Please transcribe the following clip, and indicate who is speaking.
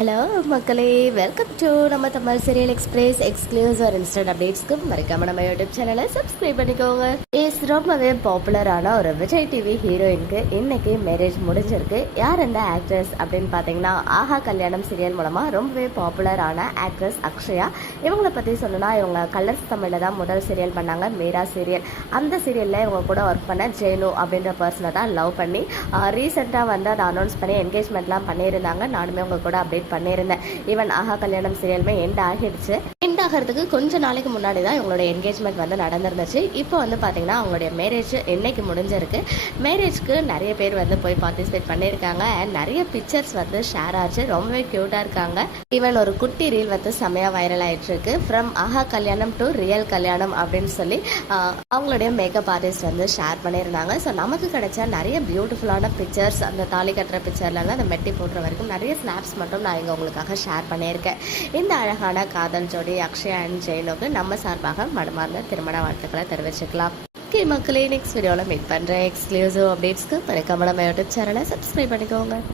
Speaker 1: Hello மக்களே. Welcome to நம்ம Tamil serial express exclusive instant அப்டேட்ஸ்க்கு மறக்காம நம்ம யூடியூப் சேனலை சப்ஸ்கிரைப் பண்ணிக்கோங்க. இஸ் ரொம்பவே பாப்புலரான ஒரு விஜய் டிவி ஹீரோயினுக்கு இன்னைக்கு மேரேஜ் முடிஞ்சிருக்கு. யார் அந்த ஆக்ட்ரஸ் அப்படின்னு பார்த்தீங்கன்னா ஆஹா கல்யாணம் சீரியல் மூலமாக ரொம்பவே பாப்புலரான ஆக்ட்ரஸ் அக்ஷயா. இவங்களை பற்றி சொல்லணும்னா இவங்க கலர்ஸ் தமிழில் தான் முதல் சீரியல் பண்ணாங்க மீரா சீரியல் அந்த சீரியலில் இவங்க கூட ஒர்க் பண்ண ஜெயனு அப்படின்ற பர்சனை தான் லவ் பண்ணி ரீசெண்டாக வந்து அதை அனௌன்ஸ் பண்ணி என்கேஜ்மெண்ட்லாம் பண்ணியிருந்தாங்க. நானுமே உங்கள் கூட அப்டேட் பண்ணியிருந்தேன். ஈவன் ஆஹா கல்யாணம் சீரியலுமே எண்ட் ஆகிடுச்சு. ஆகிறதுக்கு கொஞ்ச நாளைக்கு முன்னாடி தான் இவங்களோட என்கேஜ்மெண்ட் வந்து நடந்திருந்துச்சு. இப்போ வந்து பார்த்தீங்கன்னா அவங்களுடைய மேரேஜ் என்றைக்கு முடிஞ்சிருக்கு? மேரேஜ்க்கு நிறைய பேர் வந்து போய் பார்ட்டிசிபேட் பண்ணியிருக்காங்க. நிறைய பிக்சர்ஸ் வந்து ஷேர் ஆச்சு. ரொம்பவே க்யூட்டாக இருக்காங்க. ஈவன் ஒரு குட்டி ரீல் வந்து செமையாக வைரல் ஆயிட்டுருக்கு. ஃப்ரம் அஹா கல்யாணம் டு ரியல் கல்யாணம் அப்படின்னு சொல்லி அவங்களுடைய மேக்கப் ஆர்டிஸ்ட் வந்து ஷேர் பண்ணியிருந்தாங்க. ஸோ நமக்கு கிடைச்ச நிறைய பியூட்டிஃபுல்லான பிக்சர்ஸ் அந்த தாலி கட்டுற பிக்சர்லேருந்து அந்த மெட்டி போடுற வரைக்கும் நிறைய ஸ்னாப்ஸ் மட்டும் நான் இங்கே உங்களுக்காக ஷேர் பண்ணியிருக்கேன். இந்த அழகான காதல் ஜோடி அக்ஷயா அண்ட் ஜெயினுக்கு நம்ம சார்பாக மனமார்ந்த திருமண வாழ்த்துக்களை தெரிவிச்சுக்கலாம். ஓகே மக்களே நெக்ஸ்ட் வீடியோவில் மீட் பண்ணுறேன் எக்ஸ்க்ளூசிவ் அப்டேட்ஸ்க்கு மறக்காம நம்ம யூடியூப் சேனலை சப்ஸ்கிரைப் பண்ணிக்கோங்க.